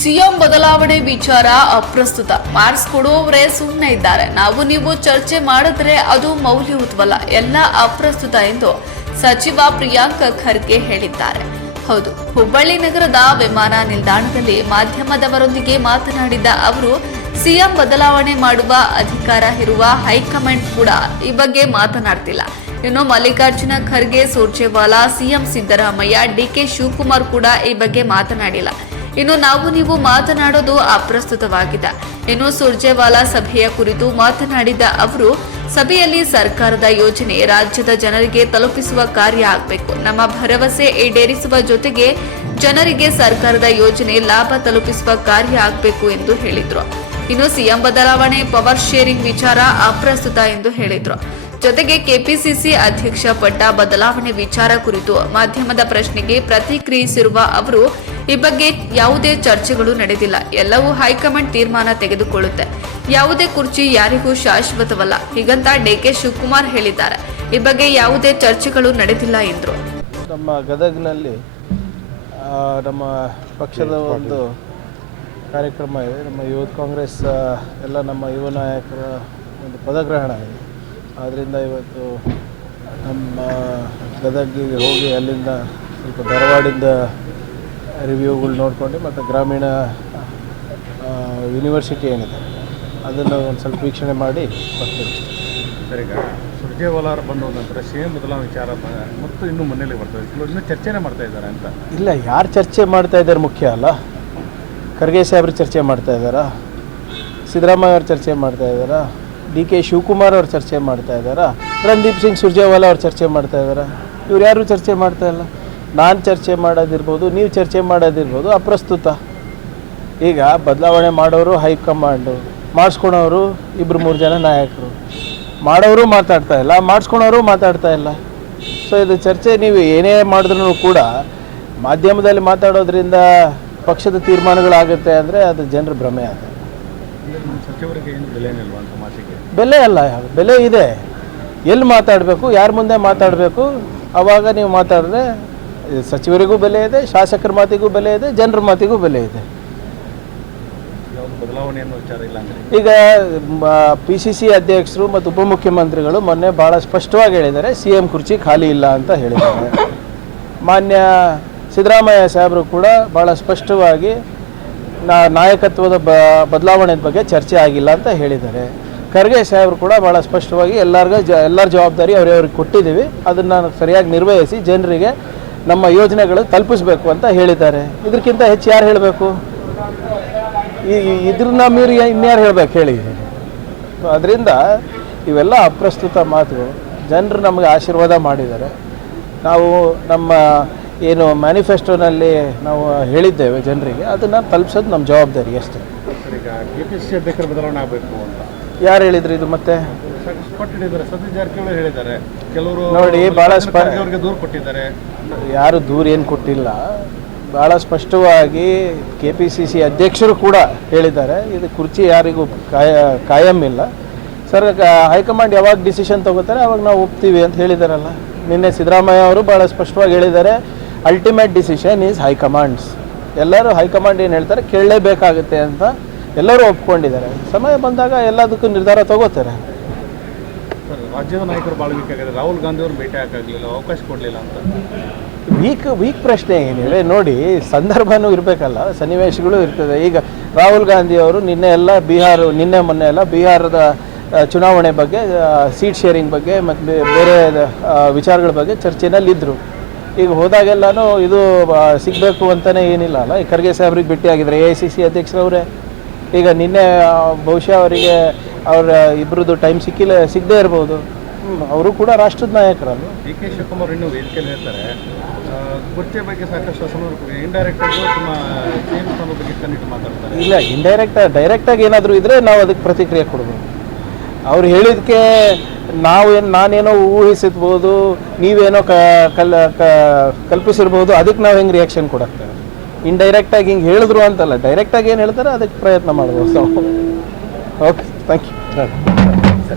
CM ಬದಲಾವಣೆ ವಿಚಾರ ಅಪ್ರಸ್ತುತ. ಮಾರ್ಕ್ಸ್ ಕೊಡುವವರೇ ಸುಮ್ಮನೆ ಇದ್ದಾರೆ. ನಾವು ನೀವು ಚರ್ಚೆ ಮಾಡಿದ್ರೆ ಅದು ಮೌಲ್ಯಯುತವಲ್ಲ. ಎಲ್ಲ ಅಪ್ರಸ್ತುತ ಎಂದು ಸಚಿವ ಪ್ರಿಯಾಂಕ್ ಖರ್ಗೆ ಹೇಳಿದ್ದಾರೆ. ಹೌದು, ಹುಬ್ಬಳ್ಳಿ ನಗರದ ವಿಮಾನ ನಿಲ್ದಾಣದಲ್ಲಿ ಮಾಧ್ಯಮದವರೊಂದಿಗೆ ಮಾತನಾಡಿದ ಅವರು, ಸಿಎಂ ಬದಲಾವಣೆ ಮಾಡುವ ಅಧಿಕಾರ ಇರುವ ಹೈಕಮಾಂಡ್ ಕೂಡ ಈ ಬಗ್ಗೆ ಮಾತನಾಡ್ತಿಲ್ಲ. ಇನ್ನು ಮಲ್ಲಿಕಾರ್ಜುನ ಖರ್ಗೆ, ಸುರ್ಜೇವಾಲಾ, ಸಿಎಂ ಸಿದ್ದರಾಮಯ್ಯ ಡಿಕೆ ಶಿವಕುಮಾರ್ ಕೂಡ ಈ ಬಗ್ಗೆ ಮಾತನಾಡಿಲ್ಲ. ಇನ್ನು ನಾವು ನೀವು ಮಾತನಾಡೋದು ಅಪ್ರಸ್ತುತವಾಗಿದೆ. ಇನ್ನು ಸುರ್ಜೇವಾಲಾ ಸಭೆಯ ಕುರಿತು ಮಾತನಾಡಿದ ಅವರು, ಸಭೆಯಲ್ಲಿ ಸರ್ಕಾರದ ಯೋಜನೆ ರಾಜ್ಯದ ಜನರಿಗೆ ತಲುಪಿಸುವ ಕಾರ್ಯ ಆಗಬೇಕು. ನಮ್ಮ ಭರವಸೆ ಈಡೇರಿಸುವ ಜೊತೆಗೆ ಜನರಿಗೆ ಸರ್ಕಾರದ ಯೋಜನೆ ಲಾಭ ತಲುಪಿಸುವ ಕಾರ್ಯ ಆಗಬೇಕು ಎಂದು ಹೇಳಿದರು. ಇನ್ನು ಸಿಎಂ ಬದಲಾವಣೆ, ಪವರ್ ಶೇರಿಂಗ್ ವಿಚಾರ ಅಪ್ರಸ್ತುತ ಎಂದು ಹೇಳಿದ್ರು. ಜೊತೆಗೆ ಕೆಪಿಸಿಸಿ ಅಧ್ಯಕ್ಷ ಪಟ್ಟ ಬದಲಾವಣೆ ವಿಚಾರ ಕುರಿತು ಮಾಧ್ಯಮದ ಪ್ರಶ್ನೆಗೆ ಪ್ರತಿಕ್ರಿಯಿಸಿರುವ ಅವರು ಈ ಬಗ್ಗೆ ಯಾವುದೇ ಚರ್ಚೆಗಳು ನಡೆದಿಲ್ಲ. ಎಲ್ಲವೂ ಹೈಕಮಾಂಡ್ ತೀರ್ಮಾನ ತೆಗೆದುಕೊಳ್ಳುತ್ತೆ. ಯಾವುದೇ ಕುರ್ಚಿ ಯಾರಿಗೂ ಶಾಶ್ವತವಲ್ಲ ಹೀಗಂತ ಡಿಕೆ ಶಿವಕುಮಾರ್ ಹೇಳಿದ್ದಾರೆ. ಈ ಬಗ್ಗೆ ಯಾವುದೇ ಚರ್ಚೆಗಳು ನಡೆದಿಲ್ಲ ಎಂದರು. ನಮ್ಮ ಗದಗ್ನಲ್ಲಿ ನಮ್ಮ ಪಕ್ಷದ ಒಂದು ಕಾರ್ಯಕ್ರಮ ಇದೆ. ನಮ್ಮ ಯೂತ್ ಕಾಂಗ್ರೆಸ್ ಎಲ್ಲ ನಮ್ಮ ಯುವ ನಾಯಕರ ಒಂದು ಪದಗ್ರಹಣ ಇದೆ. ಆದ್ದರಿಂದ ಇವತ್ತು ನಮ್ಮ ಗದಗಿಗೆ ಹೋಗಿ ಅಲ್ಲಿಂದ ಸ್ವಲ್ಪ ಧಾರವಾಡಿಂದ ರಿವ್ಯೂಗಳು ನೋಡ್ಕೊಂಡು ಮತ್ತು ಗ್ರಾಮೀಣ ಯೂನಿವರ್ಸಿಟಿ ಏನಿದೆ ಅದನ್ನು ಒಂದು ಸ್ವಲ್ಪ ವೀಕ್ಷಣೆ ಮಾಡಿ ಬರ್ತೀವಿ. ಸರಿ ಸುರ್ಜೇವಾಲಾರ್ ಬಂದ ನಂತರ ಸೇಮ್ ಬದಲಾವಣೆ ವಿಚಾರ ಮತ್ತು ಇನ್ನೂ ಮುನ್ನೆಲೆ ಬರ್ತದೆ ಕೆಲವರು ಇನ್ನೂ ಚರ್ಚೆನೇ ಮಾಡ್ತಾ ಇದ್ದಾರೆ ಅಂತ. ಇಲ್ಲ ಯಾರು ಚರ್ಚೆ ಮಾಡ್ತಾ ಇದ್ದಾರೆ ಮುಖ್ಯ ಅಲ್ಲ. ಖರ್ಗೆ ಸಾಹೇಬ್ರು ಚರ್ಚೆ ಮಾಡ್ತಾ ಇದ್ದಾರಾ? ಸಿದ್ದರಾಮಯ್ಯ ಅವರು ಚರ್ಚೆ ಮಾಡ್ತಾ ಇದ್ದಾರಾ? ಡಿ ಕೆ ಶಿವಕುಮಾರ್ ಅವ್ರು ಚರ್ಚೆ ಮಾಡ್ತಾ ಇದ್ದಾರಾ? ರಣದೀಪ್ ಸಿಂಗ್ ಸುರ್ಜೇವಾಲ ಅವ್ರು ಚರ್ಚೆ ಮಾಡ್ತಾ ಇದ್ದಾರಾ? ಇವ್ರು ಯಾರು ಚರ್ಚೆ ಮಾಡ್ತಾ ಇಲ್ಲ? ನಾನು ಚರ್ಚೆ ಮಾಡೋದಿರ್ಬೋದು, ನೀವು ಚರ್ಚೆ ಮಾಡೋದಿರ್ಬೋದು ಅಪ್ರಸ್ತುತ. ಈಗ ಬದಲಾವಣೆ ಮಾಡೋರು ಹೈಕಮಾಂಡು ಮಾಡಿಸ್ಕೊಳೋರು ಇಬ್ಬರು ಮೂರು ಜನ ನಾಯಕರು. ಮಾಡೋರು ಮಾತಾಡ್ತಾ ಇಲ್ಲ, ಮಾಡಿಸ್ಕೊಳೋರು ಮಾತಾಡ್ತಾ ಇಲ್ಲ. ಸೊ ಇದು ಚರ್ಚೆ ನೀವು ಏನೇ ಮಾಡಿದ್ರೂ ಕೂಡ ಮಾಧ್ಯಮದಲ್ಲಿ ಮಾತಾಡೋದ್ರಿಂದ ಪಕ್ಷದ ತೀರ್ಮಾನಗಳಾಗುತ್ತೆ ಅಂದರೆ ಅದು ಜನರ ಭ್ರಮೆ ಆಗುತ್ತೆ. ಬೆಲೆ ಅಲ್ಲ ಬೆಲೆ ಇದೆ. ಎಲ್ಲಿ ಮಾತಾಡಬೇಕು ಯಾರ ಮುಂದೆ ಮಾತಾಡಬೇಕು ಅವಾಗ ನೀವು ಮಾತಾಡಿದ್ರೆ ಸಚಿವರಿಗೂ ಬೆಲೆ ಇದೆ ಶಾಸಕರ ಮಾತಿಗೂ ಬೆಲೆ ಇದೆ ಜನರ ಮಾತಿಗೂ ಬೆಲೆ ಇದೆ. ಈಗ ಪಿ ಸಿ ಸಿ ಅಧ್ಯಕ್ಷರು ಮತ್ತು ಉಪಮುಖ್ಯಮಂತ್ರಿಗಳು ಮೊನ್ನೆ ಭಾಳ ಸ್ಪಷ್ಟವಾಗಿ ಹೇಳಿದ್ದಾರೆ ಸಿ ಎಂ ಕುರ್ಚಿ ಖಾಲಿ ಇಲ್ಲ ಅಂತ ಹೇಳಿದ್ದಾರೆ. ಮಾನ್ಯ ಸಿದ್ದರಾಮಯ್ಯ ಸಾಹೇಬರು ಕೂಡ ಭಾಳ ಸ್ಪಷ್ಟವಾಗಿ ನಾಯಕತ್ವದ ಬ ಬದಲಾವಣೆ ಬಗ್ಗೆ ಚರ್ಚೆ ಆಗಿಲ್ಲ ಅಂತ ಹೇಳಿದ್ದಾರೆ. ಖರ್ಗೆ ಸಾಹೇಬರು ಕೂಡ ಭಾಳ ಸ್ಪಷ್ಟವಾಗಿ ಎಲ್ಲರಿಗೂ ಜ ಎಲ್ಲರ ಜವಾಬ್ದಾರಿ ಅವ್ರವ್ರಿಗೆ ಕೊಟ್ಟಿದ್ದೀವಿ. ಅದನ್ನು ಸರಿಯಾಗಿ ನಿರ್ವಹಿಸಿ ಜನರಿಗೆ ನಮ್ಮ ಯೋಜನೆಗಳು ತಲುಪಿಸ್ಬೇಕು ಅಂತ ಹೇಳಿದ್ದಾರೆ. ಇದಕ್ಕಿಂತ ಹೆಚ್ಚು ಯಾರು ಹೇಳಬೇಕು? ಈ- ಇದ್ರನ್ನ ಮೀರಿ ಇನ್ಯಾರು ಹೇಳಬೇಕು ಹೇಳಿ? ಅದರಿಂದ ಇವೆಲ್ಲ ಅಪ್ರಸ್ತುತ ಮಾತುಗಳು ಜನರು ನಮಗೆ ಆಶೀರ್ವಾದ ಮಾಡಿದ್ದಾರೆ. ನಾವು ನಮ್ಮ ಏನು ಮ್ಯಾನಿಫೆಸ್ಟೋನಲ್ಲಿ ನಾವು ಹೇಳಿದ್ದೇವೆ ಜನರಿಗೆ ಅದನ್ನು ತಲುಪಿಸೋದು ನಮ್ಮ ಜವಾಬ್ದಾರಿ ಅಷ್ಟೇ. ಬದಲಾವಣೆ ಆಗಬೇಕು ಅಂತ. ಯಾರು ಹೇಳಿದ್ರು ಇದು ಮತ್ತೆ? ಸತೀಶ್ ಜಾರಕಿಹೊಳಿ ಹೇಳಿದ್ದಾರೆ. ಕೆಲವರು ನೋಡಿ, ಬಹಳ ದೂರು ಕೊಟ್ಟಿದ್ದಾರೆ. ಯಾರು ದೂರ ಏನು ಕೊಟ್ಟಿಲ್ಲ. ಭಾಳ ಸ್ಪಷ್ಟವಾಗಿ ಕೆ ಪಿ ಸಿ ಸಿ ಅಧ್ಯಕ್ಷರು ಕೂಡ ಹೇಳಿದ್ದಾರೆ. ಇದು ಕುರ್ಚಿ ಯಾರಿಗೂ ಕಾಯ ಕಾಯಂ ಇಲ್ಲ. ಸರ್ ಹೈಕಮಾಂಡ್ ಯಾವಾಗ ಡಿಸಿಷನ್ ತಗೋತಾರೆ ಅವಾಗ ನಾವು ಒಪ್ತೀವಿ ಅಂತ ಹೇಳಿದಾರಲ್ಲ. ನಿನ್ನೆ ಸಿದ್ದರಾಮಯ್ಯ ಅವರು ಭಾಳ ಸ್ಪಷ್ಟವಾಗಿ ಹೇಳಿದ್ದಾರೆ. ಅಲ್ಟಿಮೇಟ್ ಡಿಸಿಷನ್ ಈಸ್ ಹೈಕಮಾಂಡ್ಸ್ ಎಲ್ಲರೂ ಹೈಕಮಾಂಡ್ ಏನು ಹೇಳ್ತಾರೆ? ಕೇಳಲೇಬೇಕಾಗುತ್ತೆ ಅಂತ ಎಲ್ಲರೂ ಒಪ್ಕೊಂಡಿದ್ದಾರೆ. ಸಮಯ ಬಂದಾಗ ಎಲ್ಲದಕ್ಕೂ ನಿರ್ಧಾರ ತಗೋತಾರೆ. ರಾಜ್ಯದ ನಾಯಕರು ಭಾಳ ವೀಕ್ ರಾಹುಲ್ ಗಾಂಧಿ ಅವರು ಭೇಟಿ ಹಾಕಾಗಲಿಲ್ಲ ಅವಕಾಶ ಕೊಡಲಿಲ್ಲ ಅಂತ. ವೀಕ್ ವೀಕ್ ಪ್ರಶ್ನೆ ಏನಿದೆ? ನೋಡಿ ಸಂದರ್ಭನೂ ಇರಬೇಕಲ್ಲ ಸನ್ನಿವೇಶಗಳು ಇರ್ತದೆ. ಈಗ ರಾಹುಲ್ ಗಾಂಧಿ ಅವರು ನಿನ್ನೆ ಎಲ್ಲ ಬಿಹಾರ ನಿನ್ನೆ ಮೊನ್ನೆ ಎಲ್ಲ ಬಿಹಾರದ ಚುನಾವಣೆ ಬಗ್ಗೆ ಸೀಟ್ ಶೇರಿಂಗ್ ಬಗ್ಗೆ ಮತ್ತು ಬೇರೆ ವಿಚಾರಗಳ ಬಗ್ಗೆ ಚರ್ಚೆನಲ್ಲಿ ಇದ್ದರು ಈಗ ಹೋದಾಗೆಲ್ಲನೂ ಇದು ಸಿಗಬೇಕು ಅಂತಲೇ ಏನಿಲ್ಲ ಅಲ್ಲ? ಈ ಖರ್ಗೆ ಸಾಹೇಬ್ರಿಗೆ ಭೇಟಿಯಾಗಿದ್ದಾರೆ. ಎ ಐ ಸಿ ಸಿ ಅಧ್ಯಕ್ಷರವರೇ. ಈಗ ನಿನ್ನೆ ಬಹುಶಃ ಅವರಿಗೆ ಅವರ ಇಬ್ಬರದ್ದು ಟೈಮ್ ಸಿಕ್ಕಿಲ್ಲ ಸಿಗದೇ ಇರ್ಬೋದು. ಅವರು ಕೂಡ ರಾಷ್ಟ್ರದ ನಾಯಕರಲ್ಲ ಡಿ ಕೆ ಶಿವಕುಮಾರ್ ಇನ್ನೂ ವೇದಿಕೆಯಲ್ಲಿ ಹೇಳ್ತಾರೆ ಬಗ್ಗೆ ಸಾಕಷ್ಟು ಇಂಡೈರೆಕ್ಟ್ ಆಗಿ ಬಗ್ಗೆ ಮಾತಾಡ್ತಾರೆ. ಇಲ್ಲ ಇಂಡೈರೆಕ್ಟ್ ಡೈರೆಕ್ಟಾಗಿ ಏನಾದರೂ ಇದ್ದರೆ ನಾವು ಅದಕ್ಕೆ ಪ್ರತಿಕ್ರಿಯೆ ಕೊಡ್ಬೋದು. ಅವ್ರು ಹೇಳಿದ್ದಕ್ಕೆ ನಾವು ಏನು ನಾನೇನೋ ಊಹಿಸಿರ್ಬೋದು ನೀವೇನೋ ಕ ಕಲ್ ಕಲ್ಪಿಸಿರ್ಬೋದು, ಅದಕ್ಕೆ ನಾವು ಹೆಂಗೆ ರಿಯಾಕ್ಷನ್ ಕೊಡಕ್ಕೆ ಇಂಡೈರೆಕ್ಟಾಗಿ ಹಿಂಗೆ ಹೇಳಿದ್ರು ಅಂತಲ್ಲ ಡೈರೆಕ್ಟಾಗಿ ಏನು ಹೇಳ್ತಾರೆ ಅದಕ್ಕೆ ಪ್ರಯತ್ನ ಮಾಡ್ಬೋದು ಸೊ ಓಕೆ ಥ್ಯಾಂಕ್ ಯು